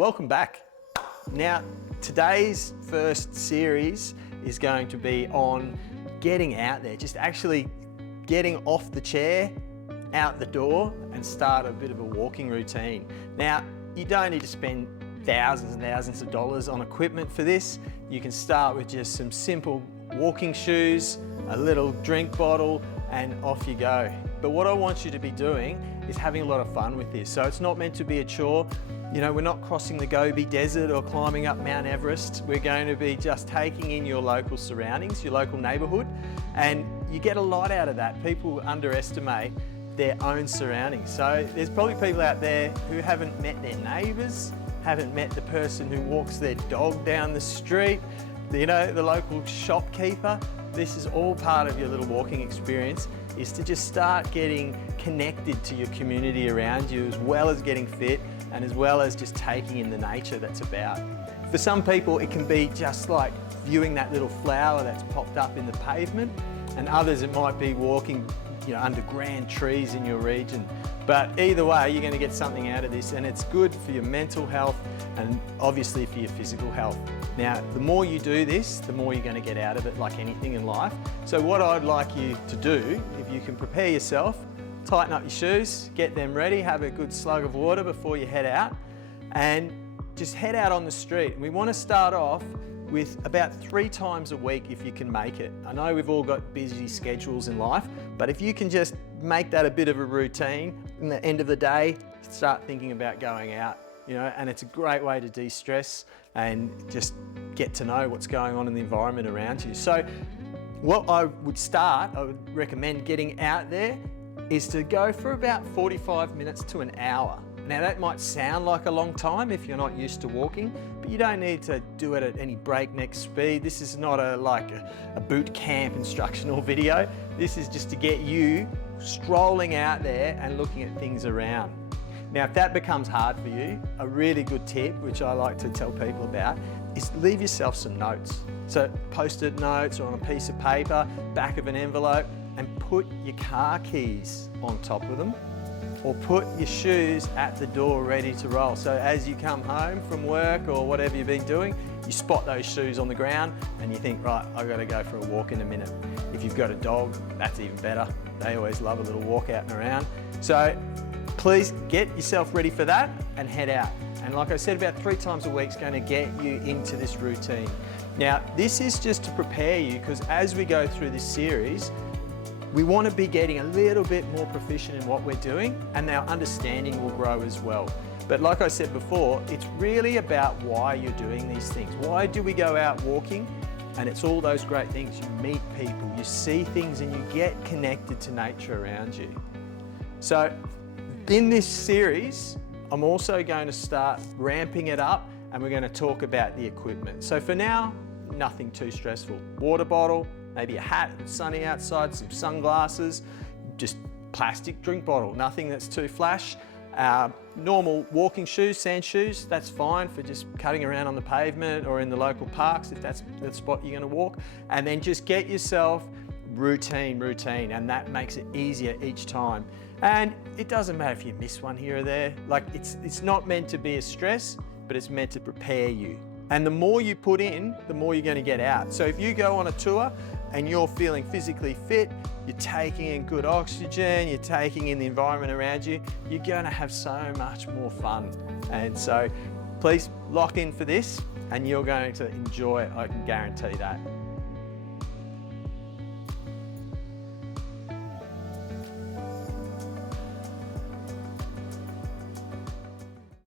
Welcome back. Now, today's first series is going to be on getting out there, just actually getting off the chair, out the door, and start a bit of a walking routine. Now, you don't need to spend thousands and thousands of dollars on equipment for this. You can start with just some simple walking shoes, a little drink bottle, and off you go. But what I want you to be doing is having a lot of fun with this. So it's not meant to be a chore. You know, we're not crossing the Gobi Desert or climbing up Mount Everest. We're going to be just taking in your local surroundings, your local neighbourhood, and you get a lot out of that. People underestimate their own surroundings. So there's probably people out there who haven't met their neighbours, haven't met the person who walks their dog down the street, you know, the local shopkeeper. This is all part of your little walking experience, is to just start getting connected to your community around you, as well as getting fit and as well as just taking in the nature that's about. For some people, it can be just like viewing that little flower that's popped up in the pavement, and others it might be walking, you know, under grand trees in your region. But either way, you're going to get something out of this, and it's good for your mental health and obviously for your physical health. Now, the more you do this, the more you're going to get out of it, like anything in life. So what I'd like you to do, if you can prepare yourself, tighten up your shoes, get them ready, have a good slug of water before you head out, and just head out on the street. We want to start off with about 3 times a week if you can make it. I know we've all got busy schedules in life, but if you can just make that a bit of a routine, in the end of the day, start thinking about going out, you know, and it's a great way to de-stress and just get to know what's going on in the environment around you. So what I would recommend getting out there is to go for about 45 minutes to an hour. Now that might sound like a long time if you're not used to walking, but you don't need to do it at any breakneck speed. This is not like a boot camp instructional video. This is just to get you strolling out there and looking at things around. Now, if that becomes hard for you, a really good tip, which I like to tell people about, is leave yourself some notes. So post-it notes or on a piece of paper, back of an envelope, and put your car keys on top of them, or put your shoes at the door ready to roll. So as you come home from work or whatever you've been doing, you spot those shoes on the ground and you think, right, I've got to go for a walk in a minute. If you've got a dog, that's even better. They always love a little walk out and around. So please get yourself ready for that and head out. And like I said, about 3 times a week is going to get you into this routine. Now, this is just to prepare you, because as we go through this series, we want to be getting a little bit more proficient in what we're doing, and our understanding will grow as well. But like I said before, it's really about why you're doing these things. Why do we go out walking? And it's all those great things. You meet people, you see things, and you get connected to nature around you. So in this series, I'm also going to start ramping it up, and we're going to talk about the equipment. So for now, nothing too stressful. Water bottle, maybe a hat, it's sunny outside, some sunglasses, just plastic drink bottle, nothing that's too flash. Normal walking shoes, sand shoes, that's fine for just cutting around on the pavement or in the local parks if that's the spot you're going to walk. And then just get yourself routine, and that makes it easier each time. And it doesn't matter if you miss one here or there. Like it's not meant to be a stress, but it's meant to prepare you. And the more you put in, the more you're going to get out. So if you go on a tour and you're feeling physically fit, you're taking in good oxygen, you're taking in the environment around you, you're going to have so much more fun. And so please lock in for this and you're going to enjoy it, I can guarantee that.